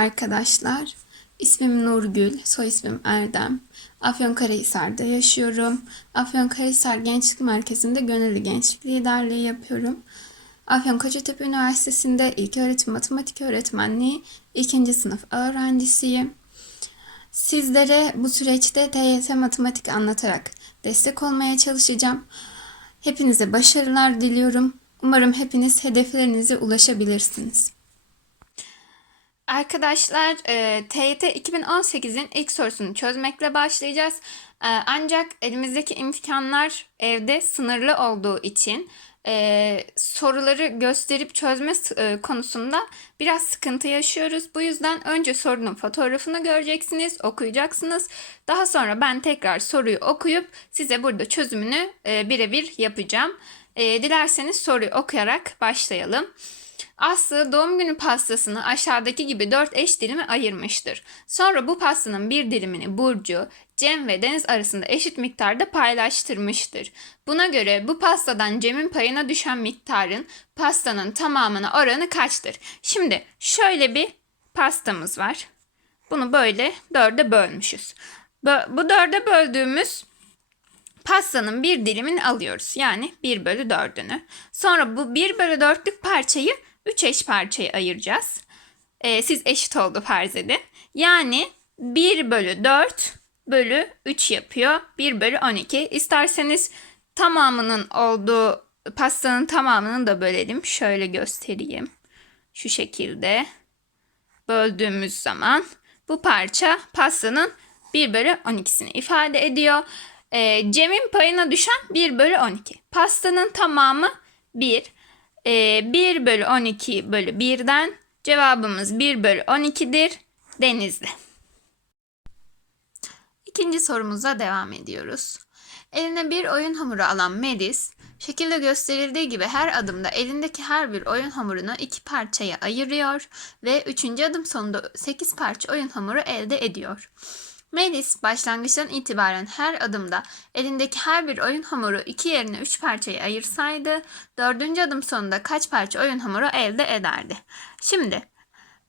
Arkadaşlar. İsmim Nurgül, soy ismim Erdem. Afyonkarahisar'da yaşıyorum. Afyonkarahisar Gençlik Merkezi'nde gönüllü gençlik liderliği yapıyorum. Afyonkarahisar Üniversitesi'nde ilköğretim matematik öğretmenliği ikinci sınıf öğrencisiyim. Sizlere bu süreçte TYT matematik anlatarak destek olmaya çalışacağım. Hepinize başarılar diliyorum. Umarım hepiniz hedeflerinize ulaşabilirsiniz. Arkadaşlar e, TYT 2018'in ilk sorusunu çözmekle başlayacağız. E, ancak elimizdeki imkanlar evde sınırlı olduğu için e, soruları gösterip çözme e, konusunda biraz sıkıntı yaşıyoruz. Bu yüzden önce sorunun fotoğrafını göreceksiniz, okuyacaksınız. Daha sonra ben tekrar soruyu okuyup size burada çözümünü e, birebir yapacağım. E, dilerseniz soruyu okuyarak başlayalım. Aslı doğum günü pastasını aşağıdaki gibi dört eş dilime ayırmıştır. Sonra bu pastanın bir dilimini Burcu, Cem ve Deniz arasında eşit miktarda paylaştırmıştır. Buna göre bu pastadan Cem'in payına düşen miktarın pastanın tamamına oranı kaçtır? Şimdi şöyle bir pastamız var. Bunu böyle dörde bölmüşüz. Bu dörde böldüğümüz pastanın bir dilimini alıyoruz. Yani 1 bölü 4'ünü. Sonra bu 1 bölü 4'lük parçayı 3 eş parçaya ayıracağız. Ee, siz eşit oldu farz edin. Yani 1 bölü 4 bölü 3 yapıyor. 1 bölü 12. İsterseniz tamamının olduğu pastanın tamamını da bölelim. Şöyle göstereyim. Şu şekilde böldüğümüz zaman bu parça pastanın 1 bölü 12'sini ifade ediyor. Ee, Cem'in payına düşen 1 bölü 12. Pastanın tamamı 1. Ee, 1 bölü 12 bölü 1'den cevabımız 1 bölü 12'dir. Denizli. İkinci sorumuza devam ediyoruz. Eline bir oyun hamuru alan Melis, şekilde gösterildiği gibi her adımda elindeki her bir oyun hamurunu iki parçaya ayırıyor ve üçüncü adım sonunda 8 parça oyun hamuru elde ediyor. Melis başlangıçtan itibaren her adımda elindeki her bir oyun hamuru iki yerine üç parçaya ayırsaydı dördüncü adım sonunda kaç parça oyun hamuru elde ederdi? Şimdi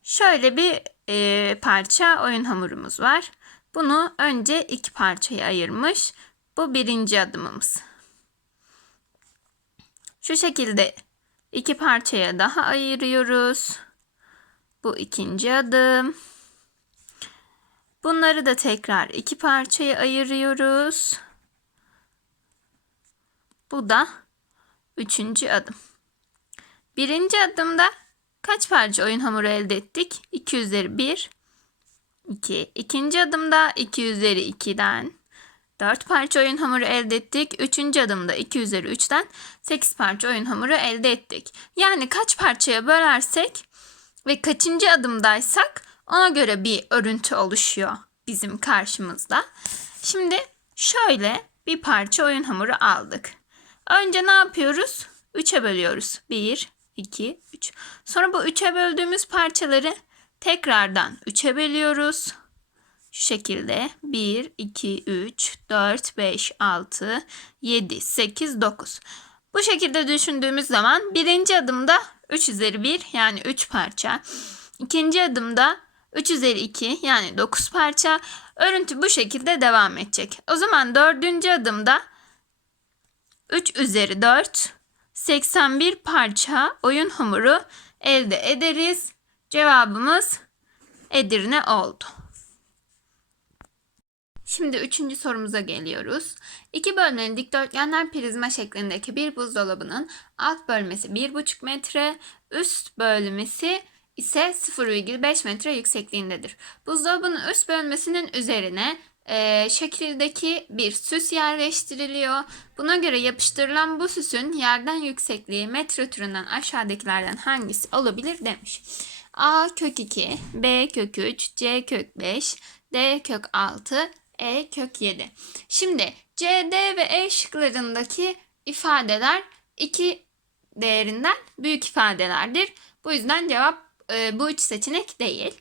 şöyle bir e, parça oyun hamurumuz var. Bunu önce iki parçaya ayırmış. Bu birinci adımımız. Şu şekilde iki parçaya daha ayırıyoruz. Bu ikinci adım. Bunları da tekrar iki parçaya ayırıyoruz. Bu da üçüncü adım. Birinci adımda kaç parça oyun hamuru elde ettik? 2 üzeri 1, 2. İkinci adımda 2 üzeri 2'den 4 parça oyun hamuru elde ettik. Üçüncü adımda 2 üzeri 3'ten 8 parça oyun hamuru elde ettik. Yani kaç parçaya bölersek ve kaçıncı adımdaysak ona göre bir örüntü oluşuyor bizim karşımızda. Şimdi şöyle bir parça oyun hamuru aldık. Önce ne yapıyoruz? 3'e bölüyoruz. 1, 2, 3. Sonra bu 3'e böldüğümüz parçaları tekrardan 3'e bölüyoruz. Şu şekilde 1, 2, 3, 4, 5, 6, 7, 8, 9. Bu şekilde düşündüğümüz zaman birinci adımda 3 üzeri 1 yani 3 parça. İkinci adımda 3 üzeri 2 yani 9 parça. Örüntü bu şekilde devam edecek. O zaman dördüncü adımda 3 üzeri 4 81 parça oyun hamuru elde ederiz. Cevabımız Edirne oldu. Şimdi üçüncü sorumuza geliyoruz. İki bölmeli dikdörtgenler prizma şeklindeki bir buzdolabının alt bölmesi 1,5 metre, üst bölmesi ise 0,5 metre yüksekliğindedir. Buzdolabının üst bölmesinin üzerine e, şekildeki bir süs yerleştiriliyor. Buna göre yapıştırılan bu süsün yerden yüksekliği metre türünden aşağıdakilerden hangisi olabilir demiş. A kök 2, B kök 3, C kök 5, D kök 6, E kök 7. Şimdi C, D ve E şıklarındaki ifadeler iki değerinden büyük ifadelerdir. Bu yüzden cevap e, bu üç seçenek değil.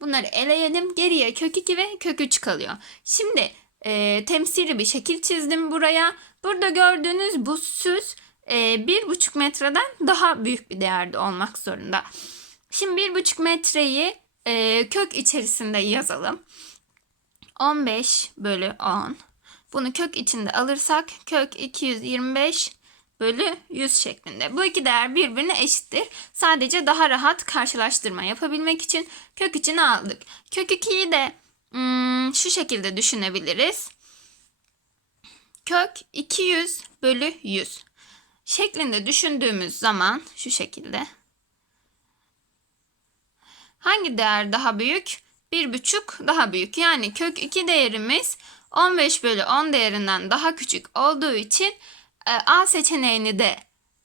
Bunları eleyelim. Geriye kök 2 ve kök 3 kalıyor. Şimdi e, temsili bir şekil çizdim buraya. Burada gördüğünüz bu süs e, bir buçuk metreden daha büyük bir değerde olmak zorunda. Şimdi bir buçuk metreyi e, kök içerisinde yazalım. 15 bölü 10. Bunu kök içinde alırsak kök 225 bölü 100 şeklinde. Bu iki değer birbirine eşittir. Sadece daha rahat karşılaştırma yapabilmek için kök içine aldık. Kök 2'yi de hmm, şu şekilde düşünebiliriz. Kök 200 bölü 100 şeklinde düşündüğümüz zaman şu şekilde. Hangi değer daha büyük? 1,5 daha büyük. Yani kök 2 değerimiz 15 bölü 10 değerinden daha küçük olduğu için A seçeneğini de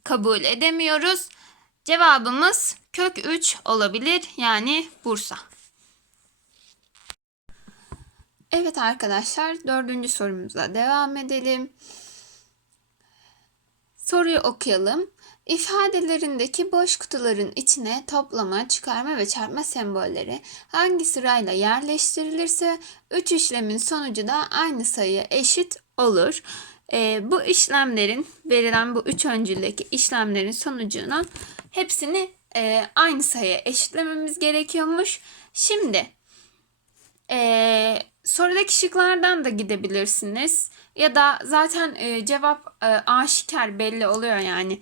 kabul edemiyoruz. Cevabımız kök 3 olabilir. Yani Bursa. Evet arkadaşlar dördüncü sorumuza devam edelim. Soruyu okuyalım. İfadelerindeki boş kutuların içine toplama, çıkarma ve çarpma sembolleri hangi sırayla yerleştirilirse 3 işlemin sonucu da aynı sayıya eşit olur. Ee, bu işlemlerin verilen bu üç öncüldeki işlemlerin sonucuna hepsini e, aynı sayıya eşitlememiz gerekiyormuş. Şimdi e, sorudaki şıklardan da gidebilirsiniz. Ya da zaten e, cevap e, aşikar belli oluyor yani.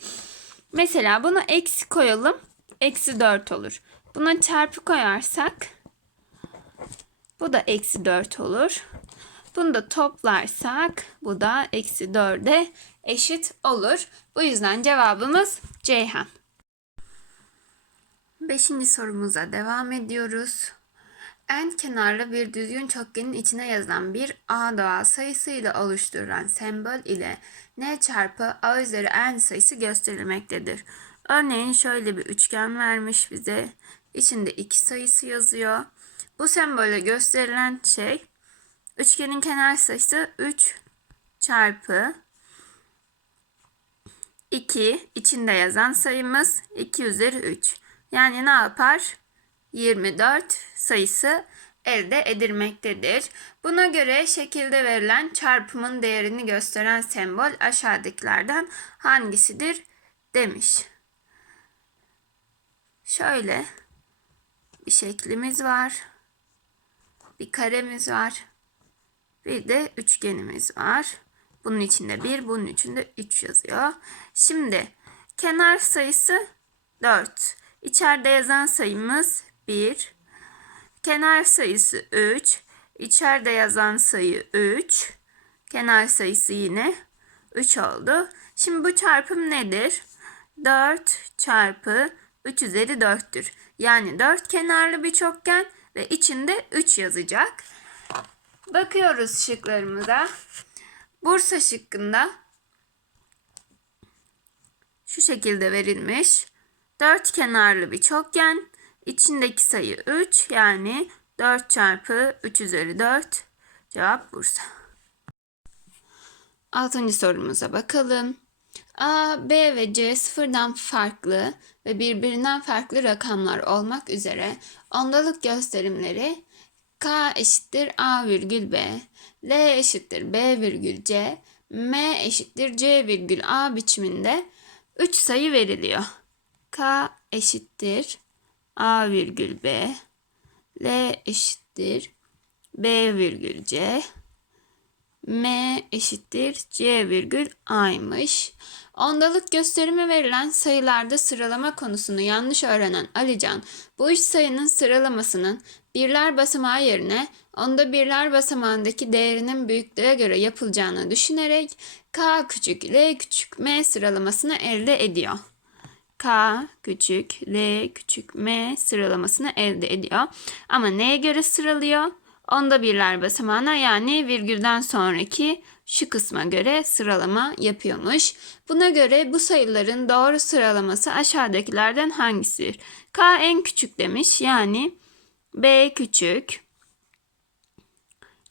Mesela buna eksi koyalım. Eksi 4 olur. Buna çarpı koyarsak bu da eksi 4 olur. Bunu da toplarsak bu da eksi 4'e eşit olur. Bu yüzden cevabımız Ceyhan. Beşinci sorumuza devam ediyoruz. En kenarlı bir düzgün çokgenin içine yazılan bir A doğal sayısıyla oluşturulan sembol ile n çarpı a üzeri n sayısı gösterilmektedir. Örneğin şöyle bir üçgen vermiş bize. İçinde iki sayısı yazıyor. Bu sembolle gösterilen şey üçgenin kenar sayısı 3 çarpı 2 içinde yazan sayımız 2 üzeri 3. Yani ne yapar? 24 sayısı elde edilmektedir. Buna göre şekilde verilen çarpımın değerini gösteren sembol aşağıdakilerden hangisidir demiş. Şöyle bir şeklimiz var. Bir karemiz var. Bir de üçgenimiz var. Bunun içinde 1, bunun içinde 3 yazıyor. Şimdi kenar sayısı 4. İçeride yazan sayımız 1. Kenar sayısı 3. İçeride yazan sayı 3. Kenar sayısı yine 3 oldu. Şimdi bu çarpım nedir? 4 çarpı 3 üzeri 4'tür. Yani 4 kenarlı bir çokgen ve içinde 3 yazacak. Bakıyoruz şıklarımıza. Bursa şıkkında şu şekilde verilmiş. 4 kenarlı bir çokgen İçindeki sayı 3 yani 4 çarpı 3 üzeri 4 cevap Bursa. Altıncı sorumuza bakalım. A, B ve C sıfırdan farklı ve birbirinden farklı rakamlar olmak üzere ondalık gösterimleri K eşittir A virgül B, L eşittir B virgül C, M eşittir C virgül A biçiminde 3 sayı veriliyor. K eşittir A virgül B, L eşittir B virgül C, M eşittir C virgül A'ymış. Ondalık gösterimi verilen sayılarda sıralama konusunu yanlış öğrenen Alican, bu üç sayının sıralamasının birler basamağı yerine onda birler basamağındaki değerinin büyüklüğe göre yapılacağını düşünerek K küçük, L küçük, M sıralamasını elde ediyor. K küçük, L küçük, M sıralamasını elde ediyor. Ama neye göre sıralıyor? Onda birler basamağına yani virgülden sonraki şu kısma göre sıralama yapıyormuş. Buna göre bu sayıların doğru sıralaması aşağıdakilerden hangisidir? K en küçük demiş yani B küçük,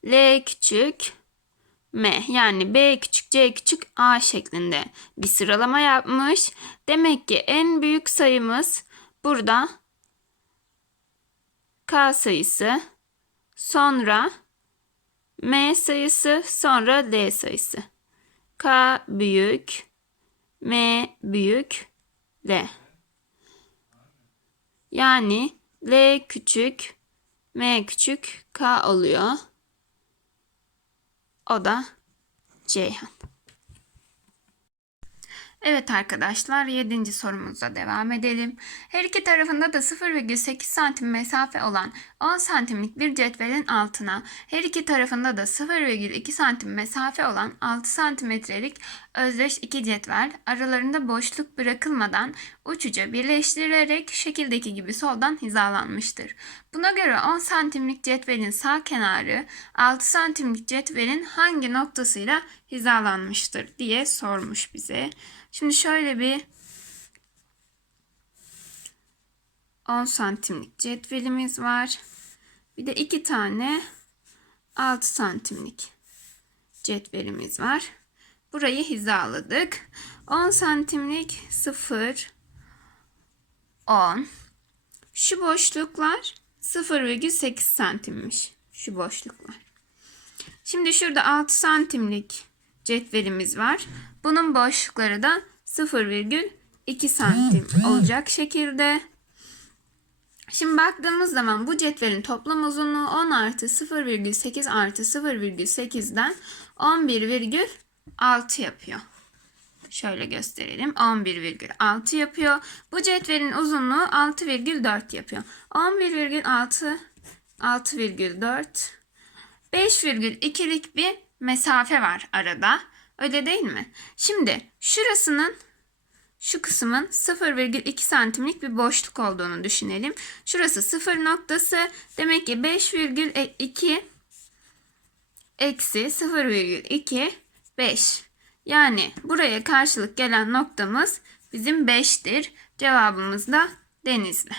L küçük, M yani B küçük C küçük A şeklinde bir sıralama yapmış. Demek ki en büyük sayımız burada K sayısı, sonra M sayısı, sonra L sayısı. K büyük, M büyük, L. Yani L küçük, M küçük K oluyor. O da Ceyhan. Evet arkadaşlar 7. sorumuza devam edelim. Her iki tarafında da 0,8 santim mesafe olan 10 santimlik bir cetvelin altına her iki tarafında da 0,2 santim mesafe olan 6 santimetrelik özdeş iki cetvel aralarında boşluk bırakılmadan uçuca birleştirilerek şekildeki gibi soldan hizalanmıştır. Buna göre 10 santimlik cetvelin sağ kenarı 6 santimlik cetvelin hangi noktasıyla hizalanmıştır diye sormuş bize. Şimdi şöyle bir 10 santimlik cetvelimiz var. Bir de iki tane 6 santimlik cetvelimiz var. Burayı hizaladık. 10 santimlik 0 10 Şu boşluklar 0,8 santimmiş. Şu boşluklar. Şimdi şurada 6 santimlik cetvelimiz var. Bunun boşlukları da 0,2 santim olacak şekilde. Şimdi baktığımız zaman bu cetvelin toplam uzunluğu 10 artı 0,8 artı 0,8'den 11,6 yapıyor. Şöyle gösterelim. 11,6 yapıyor. Bu cetvelin uzunluğu 6,4 yapıyor. 11,6 6,4 5,2'lik bir mesafe var arada. Öyle değil mi? Şimdi şurasının şu kısmın 0,2 santimlik bir boşluk olduğunu düşünelim. Şurası 0 noktası. Demek ki 5,2 eksi 0,2 5. Yani buraya karşılık gelen noktamız bizim 5'tir. Cevabımız da Denizli.